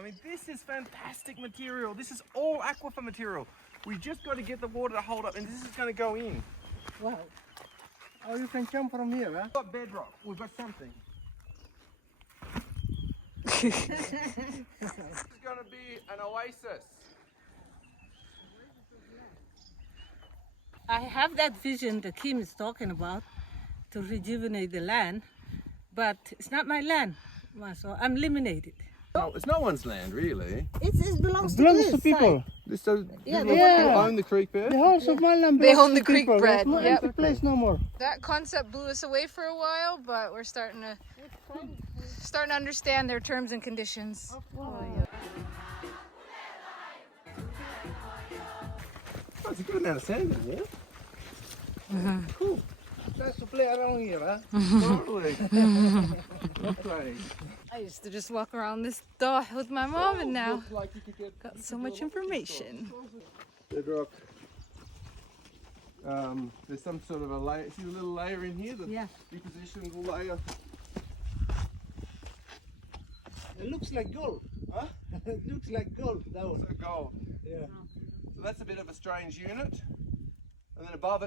I mean, this is fantastic material. This is all aquifer material. We just got to get the water to hold up, and this is going to go in. Wow. Oh, you can jump from here, huh? We've got bedrock. We've got something. This is going to be an oasis. I have that vision that Kim is talking about to rejuvenate the land, but it's not my land, so I'm eliminated. No, it's no one's land, really. It belongs to Belongs this to people. This, so Yeah, people yeah. own the creek bed. The whole Somaliland They belongs own the to creek people. bread, There's no yep. empty place no more. That concept blew us away for a while, but we're starting to understand their terms and conditions. Oh, it's a good amount of sand in here. Cool. Nice to play around here, huh? Totally. Okay. I used to just walk around this dot with my mom, and now Looks like you could get got so much information. bedrock. There's some sort of a layer. See the little layer in here? The depositional layer. It looks like gold. Huh? It looks like gold, that one. So gold. Yeah. So that's a bit of a strange unit. And then above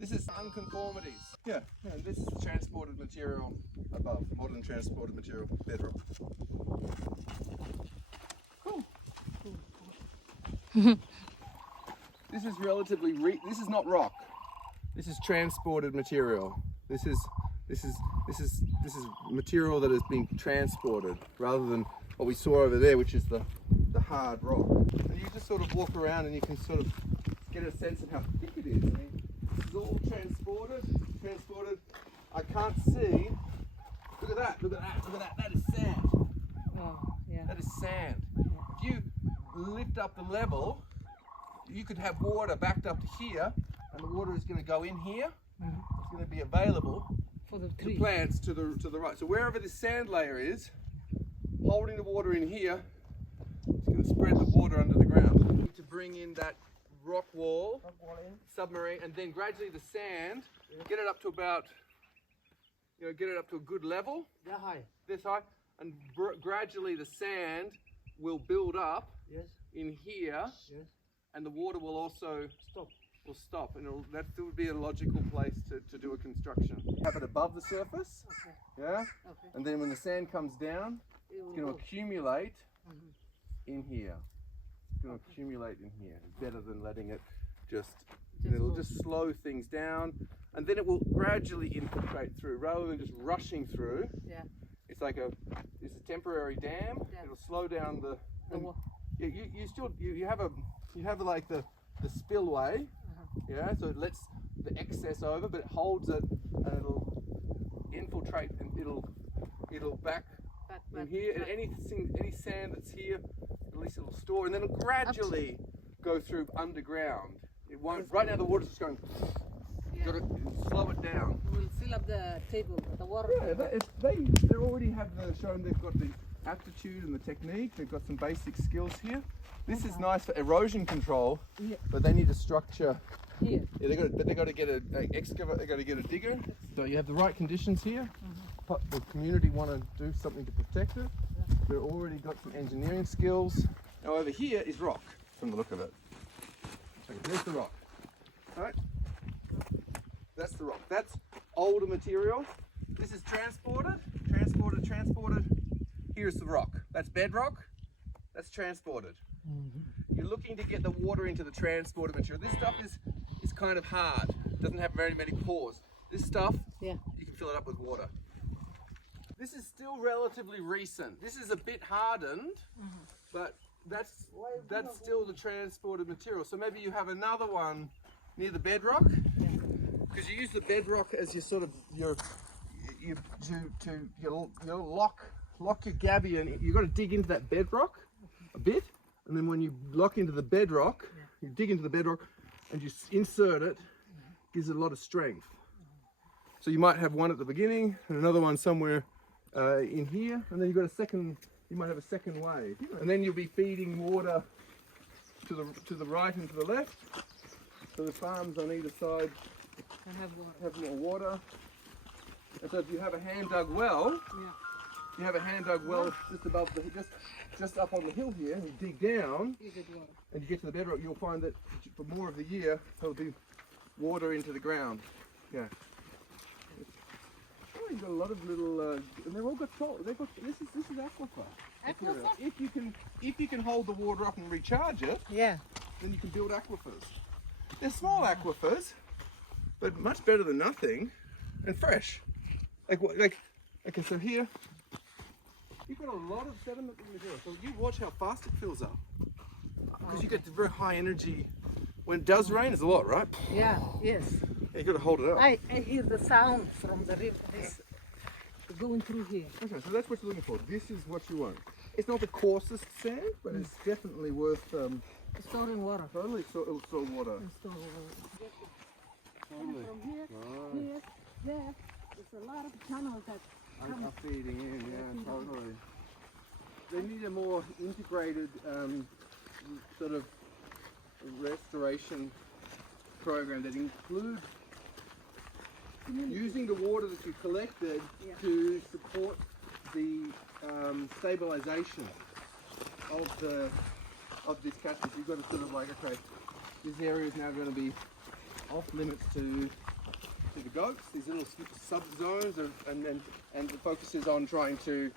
this is unconformities. Yeah, and this is the transported material above, modern transported material, bedrock. Cool. This is relatively, this is not rock. This is transported material. This is material that has been transported rather than what we saw over there, which is the hard rock. And you just sort of walk around and you can sort of get a sense of how thick it is. I mean, this is all transported. I can't see. Look at that, look at that, look at that. That is sand. Oh, yeah. That is sand. If you lift up the level, you could have water backed up to here, and the water is going to go in here. It's going to be available For the to tree. plants to the right. So wherever this sand layer is, holding the water in here, it's going to spread the water under the ground. We need to bring in that rock wall, submarine, and then gradually the sand, get it up to about, get it up to a good level, That high. this high, and gradually the sand will build up Yes. in here, Yes. and the water will also Stop. stop, and that would be a logical place to do a construction. Have it above the surface, yeah, Okay. and then when the sand comes down, it's going to accumulate in here. It's going to accumulate in here. It's better than letting it it'll just slow things down, and then it will gradually infiltrate through rather than just rushing through. Yeah. It's like it's a temporary dam. Yeah. It'll slow down the. wall. You have like the spillway. Yeah, so it lets the excess over, but it holds it, and it'll infiltrate, and it'll back in here, and any sand that's here, at least it'll store, and then it'll gradually go through underground. It won't. Right now the water's just going. Yeah. Got to slow it down. We'll fill up the table with the water. Yeah, they already have shown they've got the aptitude and the technique. They've got some basic skills here. This is nice for erosion control, but they need a structure. Here. Yeah, they got to get an excavator. They got to get a digger. So you have the right conditions here. The community want to do something to protect it. They've already got some engineering skills. Now over here is rock, from the look of it. Okay, there's the rock. All right. That's the rock. That's older material. This is transported. Here's the rock. That's bedrock. That's transported. You're looking to get the water into the transported material. This stuff is kind of hard. It doesn't have very many pores. This stuff, you can fill it up with water. This is still relatively recent. This is a bit hardened, but that's still the transported material. So maybe you have another one near the bedrock, because you use the bedrock as your sort of lock your gabion. You've got to dig into that bedrock a bit, and then when you lock into the bedrock, you dig into the bedrock and you insert it, gives it a lot of strength. So you might have one at the beginning and another one somewhere in here, and then you've got a second. You might have a second wave, and then you'll be feeding water to the right and to the left. So the farms on either side have more water. And so if you have a hand dug well, You have a hand dug well just above the just up on the hill here, and you dig down, and you get to the bedrock. You'll find that for more of the year there'll be water into the ground. Yeah. Oh, you've got a lot of little, and they've all got salt. They've got this is aquifer. Aquifer? If you can hold the water up and recharge it, Yeah. then you can build aquifers. They're small aquifers, but much better than nothing, and fresh. Okay, so here you've got a lot of sediment in the material. So you watch how fast it fills up, because you get very high energy. When it does rain, it's a lot, right? Yeah. Yes. You've got to hold it up. I hear the sound from the river. This going through here. Okay, so that's what you're looking for. This is what you want. It's not the coarsest sand, but it's definitely worth Storing water. totally it'll store water. Store water. Totally. From here, Right. here, there, there's a lot of channels that come. Are feeding in, yeah, totally. They need a more integrated sort of restoration program that includes using the water that you collected to support the stabilization of this catchment. You've got to sort of like, okay, this area is now going to be off limits to the goats. These little sub-zones, and the focus is on trying to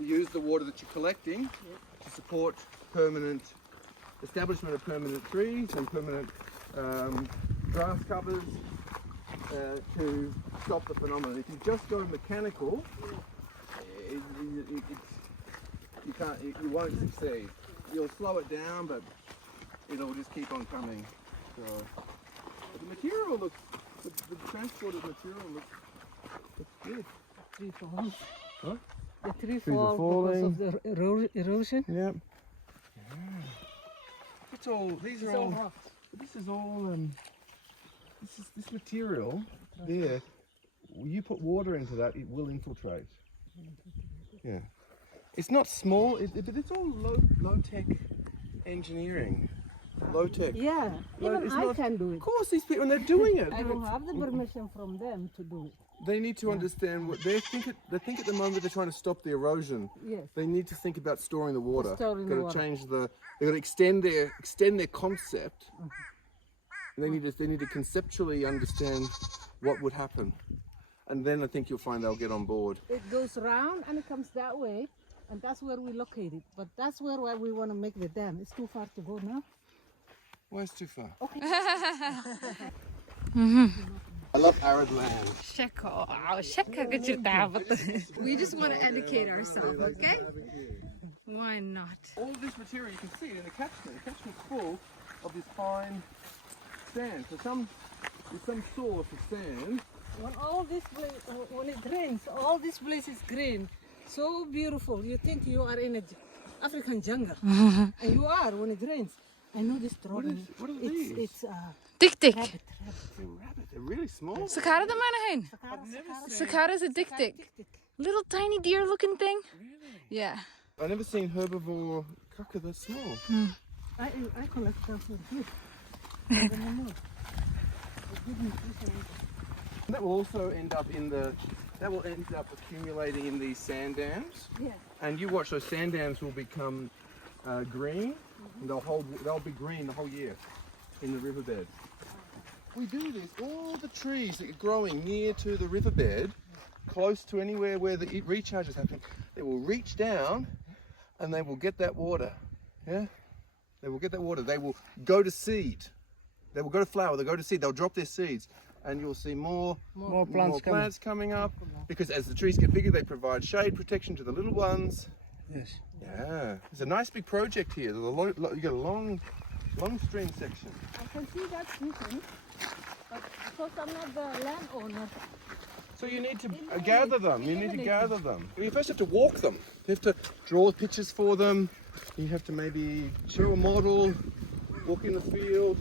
use the water that you're collecting to support permanent establishment of permanent trees and permanent grass covers to stop the phenomenon. If you just go mechanical, you won't succeed. You'll slow it down, but it'll just keep on coming. So but the material looks, the transported material looks good. Tree falls. Huh? The tree Trees are falls because falling. of the erosion. Yep. It's all. These It's are all all. rocks. This is all. This material there. You put water into that, it will infiltrate. Yeah. It's not small, but it's all low tech engineering. Low tech. Yeah, No, even it's I not- can do Of it. course, these people, and they're doing it. I don't have the permission from them to do it. They need to understand what they think. They think at the moment they're trying to stop the erosion. Yes. They need to think about storing the water. Storing the Got water. to change the. They got to extend their concept. They need to conceptually understand what would happen, and then I think you'll find they'll get on board. It goes round and it comes that way, and that's where we locate it. But that's where we want to make the dam. It's too far to go now. Why it's too far? Okay. I love arid land. We just want to educate ourselves, okay? Why not? All of this material you can see in the catchment. The catchment's full of this fine sand. So there's some source of sand. When all this place, when it rains, all this place is green, so beautiful. You think you are in a African jungle, and you are when it rains. I know this drawing. What are these? It's Dik-dik. rabbit. They're rabbit. They're really small. Sakara de manahin. Sakara's a dik-dik. Little tiny deer looking thing. Yeah. I've never seen herbivore kaka that small. I collect them for food. That will also end up accumulating in these sand dams. Yeah. And you watch, those sand dams will become green, and they'll be green the whole year in the riverbed. We do this, all the trees that are growing near to the riverbed, close to anywhere where the recharge is happening, they will reach down and they will get that water. Yeah? They will get that water. They will go to seed. They will go to flower, they'll go to seed, they'll drop their seeds. And you'll see more plants coming up, because as the trees get bigger, they provide shade protection to the little ones. Yes. Yeah, it's a nice big project here. You got a long stream section. I can see that's different, but because I'm not the landowner. So you need to gather them. You need to gather them. You first have to walk them. You have to draw pictures for them. You have to maybe show a model, walk in the field,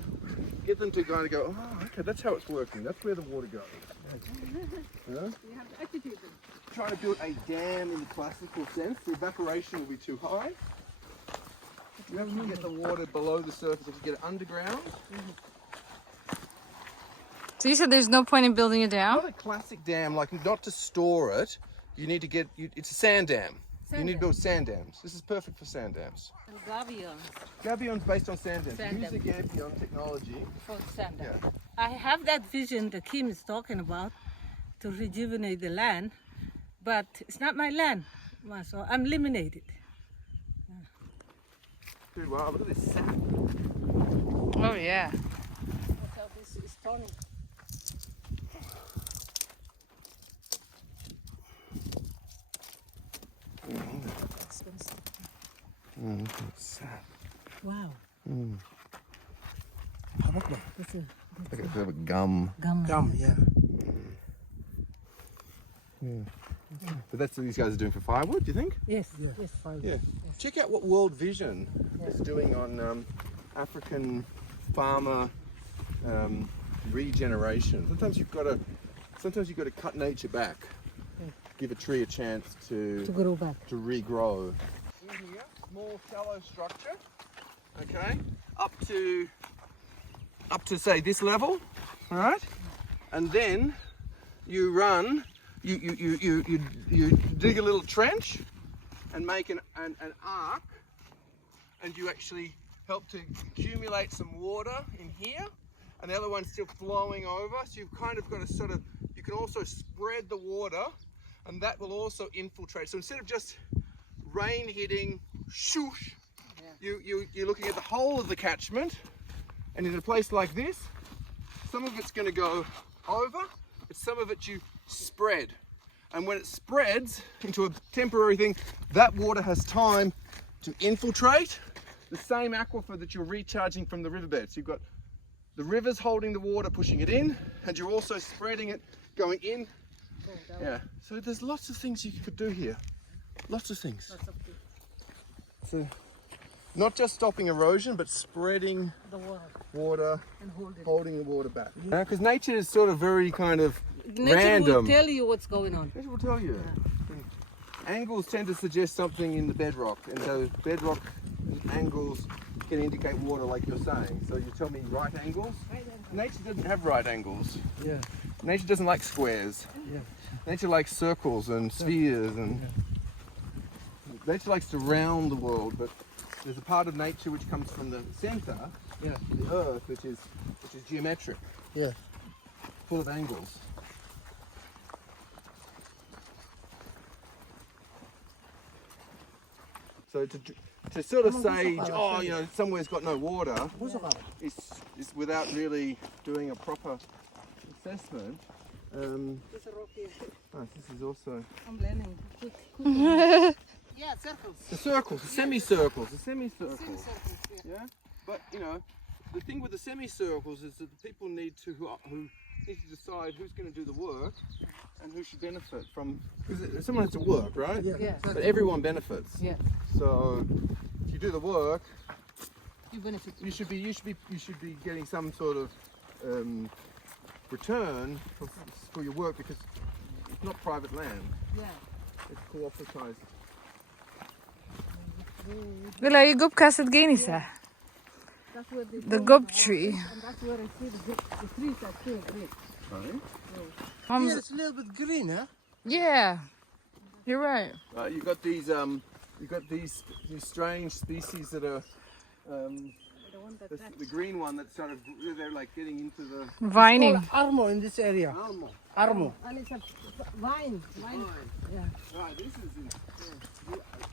get them to kind of go, oh, okay, that's how it's working. That's where the water goes. Yeah? You have to educate them. Trying to build a dam in the classical sense, the evaporation will be too high. You have to get the water below the surface, you have to get it underground. So you said there's no point in building a dam? Not a classic dam, like not to store it. you need to get, it's a sand dam. You need to build sand dams. This is perfect for sand dams. And gabion Gabion's based on sand dams. Sand Use the dam. gabion technology. for sand dam. Yeah. I have that vision that Kim is talking about to rejuvenate the land, but it's not my land, so I'm limited. Dude, wow, look at this sap. Oh yeah. That's how this is turning. Look at the sap. Wow. That's a Look at the gum. gum. Gum, yeah. But that's what these guys are doing for firewood, do you think? Yes, Yeah. yes. Fine. Yeah. Check out what World Vision is doing on African farmer regeneration. Sometimes you've got to cut nature back. Give a tree a chance To grow back. to regrow. In here, small shallow structure. Okay, up to say this level, all right, and then you run. You dig a little trench and make an arc, and you actually help to accumulate some water in here, and the other one's still flowing over. So you've kind of got to sort of, you can also spread the water, and that will also infiltrate. So instead of just rain hitting, shoosh, you're looking at the whole of the catchment, and in a place like this, some of it's going to go over, but some of it you spread. And when it spreads into a temporary thing, that water has time to infiltrate the same aquifer that you're recharging from the riverbed. So you've got the rivers holding the water, pushing it in, and you're also spreading it, going in. Yeah, so there's lots of things you could do here. Lots of things. So not just stopping erosion, but spreading The water water, and hold it. holding the water back. Because nature is sort of very kind of Nature random. will tell you what's going on. Nature will tell you. Angles tend to suggest something in the bedrock, and so bedrock angles can indicate water, like you're saying. So you tell me right angles. Nature doesn't have right angles. Yeah. Nature doesn't like squares. Yeah. Nature likes circles and spheres, and nature likes to round the world. But there's a part of nature which comes from the center, Yeah. the earth, which is geometric, Yeah. full of angles. So to sort of say, oh, you know, somewhere's got no water, is without really doing a proper assessment. There's a rock here. This is also I'm learning. Quick. Yeah, circles. the circles, the semicircles, Semicircles, Yeah, but you know, the thing with the semicircles is that the people who need to decide who's going to do the work and who should benefit from. Because someone has to work, right? Yeah. But everyone benefits. Yeah. So if you do the work, You benefit. you should be getting some sort of return for your work, because it's not private land. Yeah. It's cooperativized. Willa je gobkaset genisa. That's where they The go. gob tree. And that's where I see the trees are still green. Right. Yeah, it's a little bit green, huh? Yeah. You're right. You've got these strange species that are The one that the green one that's sort of, they're like getting into the Vining. Armo in this area. almond. Armo. and it's a vine. Yeah. Right, this is in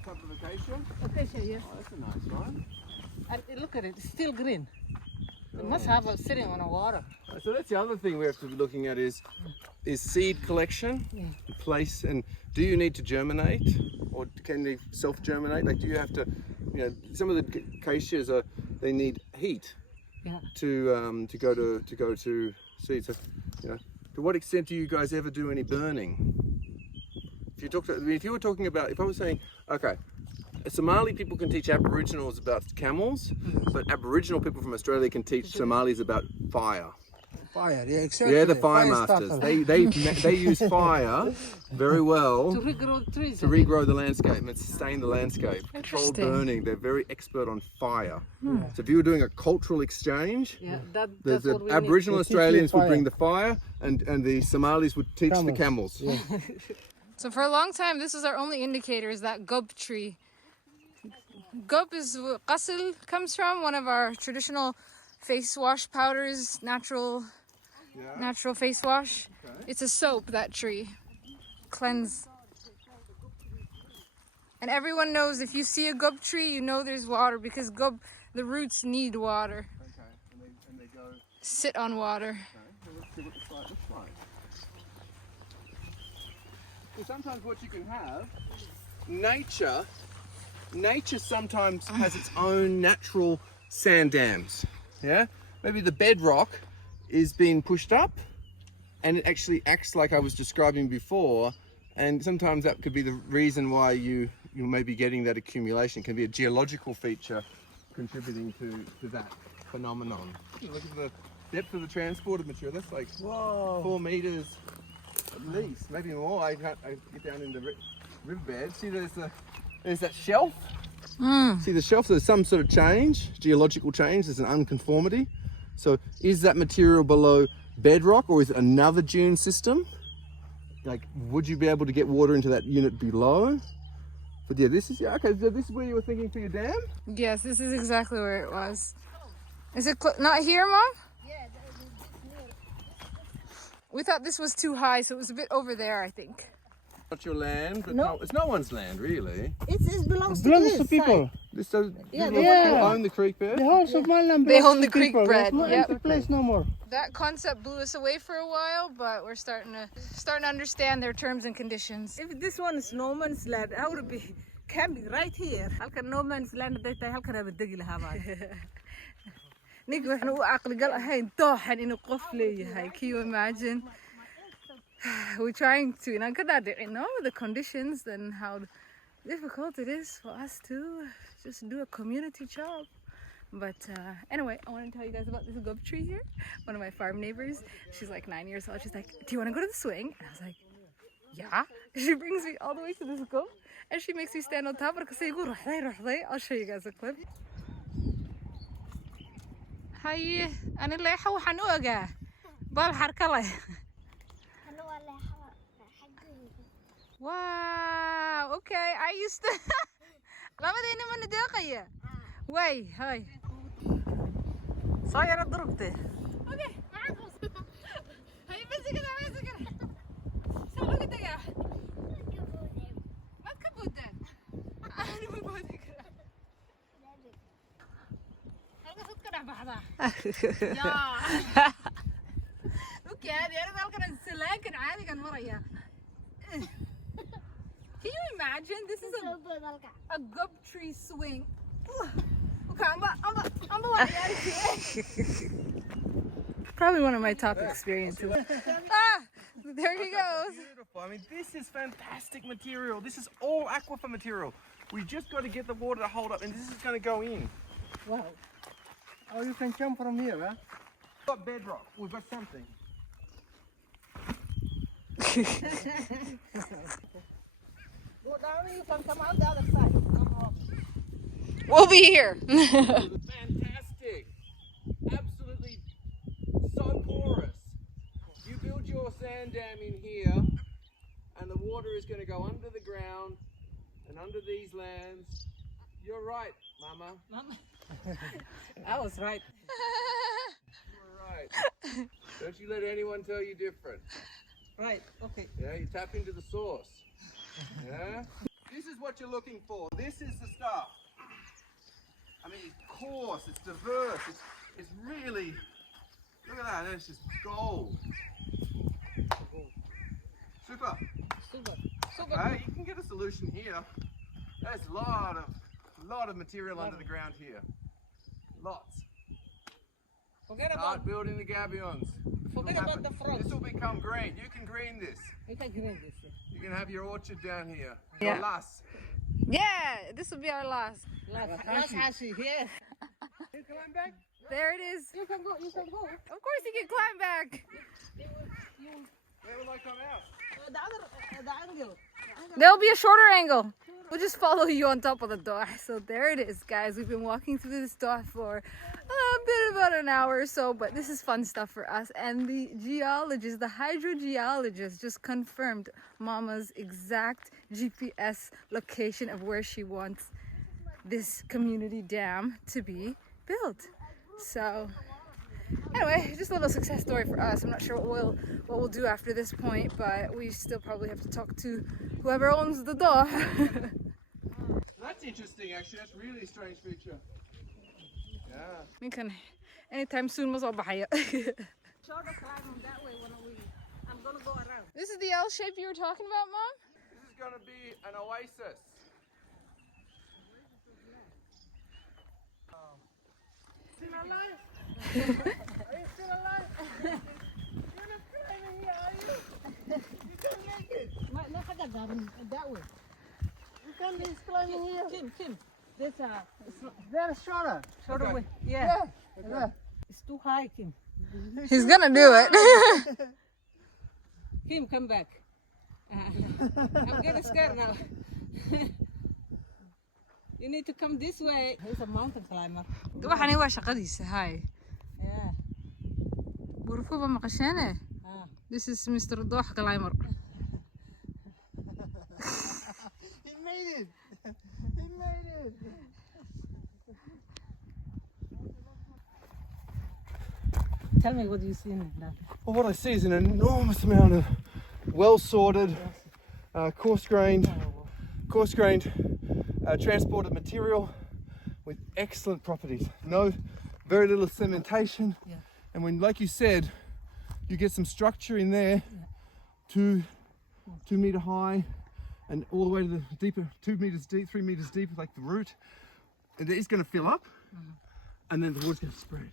type of acacia. Acacia, yes. Oh, that's a nice one. And look at it, it's still green. It must have a sitting on a water. So that's the other thing we have to be looking at is seed collection, Yeah. place, and do you need to germinate, or can they self-germinate? Like, do you have to, you know, some of the acacias they need heat Yeah. to go to seed. So, you know, to what extent do you guys ever do any burning? If you were talking about, if I was saying, okay, Somali people can teach Aboriginals about camels, but Aboriginal people from Australia can teach Somalis about fire. Fire, yeah, exactly. They're the fire masters. starter. They use fire very well To regrow trees. to regrow the landscape and sustain the landscape. Controlled Interesting. burning. They're very expert on fire. So if you were doing a cultural exchange, Yeah, the that's what we Aboriginal They teach you Australians would fire. bring the fire, and the Somalis would teach the camels. Yeah. So So for a long time, this was our only indicator, is that gub tree. Gub is where qasil comes from, one of our traditional face wash powders, natural face wash. Okay. It's a soap, that tree. Cleanse. And everyone knows if you see a gub tree, you know there's water, because gub, the roots need water. Okay, and they go. Sit on water. Okay, so let's see what the site looks like. So sometimes what you can have, nature sometimes has its own natural sand dams. Yeah, maybe the bedrock is being pushed up, and it actually acts like I was describing before. And sometimes that could be the reason why you may be getting that accumulation. It can be a geological feature contributing to that phenomenon. Look at the depth of the transported material. That's like 4 meters at least, maybe more. I get down in the riverbed. See, there's that shelf. See the shelf. There's some sort of change, geological change. There's an unconformity. So is that material below bedrock, or is it another dune system? Like, would you be able to get water into that unit below? But yeah, this is okay. So this is where you were thinking for your dam? Yes, this is exactly where it was. Is it not here, Mom? Yeah, We thought this was too high, so it was a bit over there, I think. Not your land, but No. it's no one's land really. it belongs to Belongs this to people. side. This so Yeah, people yeah. own the creek bed. The whole Somaliland They belongs own to the creek people. bread, There's no yep. empty place no more. That concept blew us away for a while, but we're starting to understand their terms and conditions. If this one is no man's land, I would be camping right here. Halkan no man's land haday tahay halkan aan degi lahaa baan. Ninka waxaan u aqli gal ahayn dooxan inuu qof leeyahay. Can you imagine? We're trying to, the conditions and how difficult it is for us to just do a community job. But anyway, I want to tell you guys about this gub tree here. One of my farm neighbors, she's like 9 years old. She's like, do you want to go to the swing? And I was like, yeah. She brings me all the way to this gub and she makes me stand on top of it. I'll show you guys a clip. Hi, أنا لايحة وحنوقة بالحركة له. Wow, okay, I used to لما دينا من دقيقة واي هاي صاير ضربته. اوكي هاي بس كده سوي دقيقة ما تكبودن أنا ما بودي كده هلقى صوت كده بحضا يا اوكي هذه أنا هلقى السلام كان عادي كان مريا. Can you imagine? This is a gub tree swing. Okay, probably one of my top experiences. There he goes. Beautiful. I mean, this is fantastic material. This is all aquifer material. We just got to get the water to hold up, and this is going to go in. Wow. Oh, you can jump from here, huh? We've got bedrock. We've got something. Go down, you can come out the other side. No problem. We'll be here. Fantastic. Absolutely so porous. You build your sand dam in here, and the water is going to go under the ground and under these lands. You're right, Mama. I was right. You're right. Don't you let anyone tell you different. Right, okay. Yeah, you tap into the source. Yeah? This is what you're looking for. This is the stuff. I mean, it's coarse, it's diverse, it's really, look at that, that's just gold. Super. Okay, you can get a solution here. There's a lot of material under the ground here. Lots. Forget Start building the gabions. Forget about the frogs. This will become green. You can green this. You can green this. You can have your orchard down here. Yeah. Your las. Yeah, this will be our last. Last hashi, yes. You climb back? There it is. You can go, you can go. Of course you can climb back. Where will I come out? The angle. There'll be a shorter angle. We'll just follow you on top of the door. So there it is, guys. We've been walking through this door for a been about an hour or so, but this is fun stuff for us. And the geologist, the hydrogeologist, just confirmed Mama's exact GPS location of where she wants this community dam to be built. So anyway, just a little success story for us. I'm not sure what we'll do after this point, but we still probably have to talk to whoever owns the door. That's interesting, actually. That's really a strange feature. Yeah. Ninkan anytime soon mas baxaya. I'm gonna go around. This is the L shape you were talking about, Mom? This is going to be an oasis. Still alive? Are you still alive? You're not climbing here, are you? You can't make it. That way. You can't be climbing here. Kim, this Very shorter. sort of Okay. way. Yeah. Yeah. It's too high, Kim. He's gonna do it. Kim, come back. I'm getting scared now. You need to come this way. He's a mountain climber. Waxani waa shaqadiisa, hay. Yeah. Burufuba maqashane. This is Mr. Doox Climber. He made it. He made it. Tell me what you see in that. Well, what I see is an enormous amount of well-sorted, coarse-grained, transported material with excellent properties. Very little cementation, and when, like you said, you get some structure in there, 2 meter high, and all the way to the deeper, 2 meters deep, 3 meters deep, like the root, and it's going to fill up, and then the water's going to spread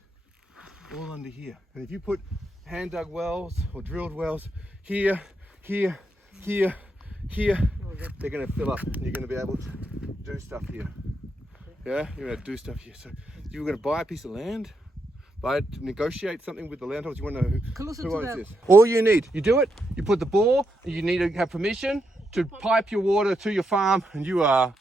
all under here. And if you put hand-dug wells or drilled wells here, they're going to fill up, and you're going to be able to do stuff here. Yeah, you're going to do stuff here. So you're going to buy a piece of land, negotiate something with the landholders. You want to know who owns this. All you need, you do it. You put the bore. You need to have permission to pipe your water to your farm, and you're on.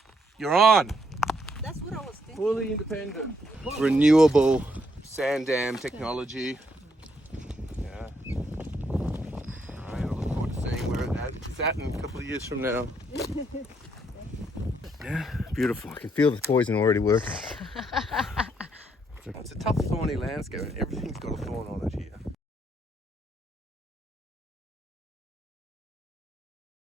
That's what I was thinking. Fully independent, renewable sand dam technology. Yeah. All right, I look forward to seeing where it's at in a couple of years from now. Yeah, beautiful. I can feel the poison already working. It's a tough, thorny landscape, and everything's got a thorn on it here.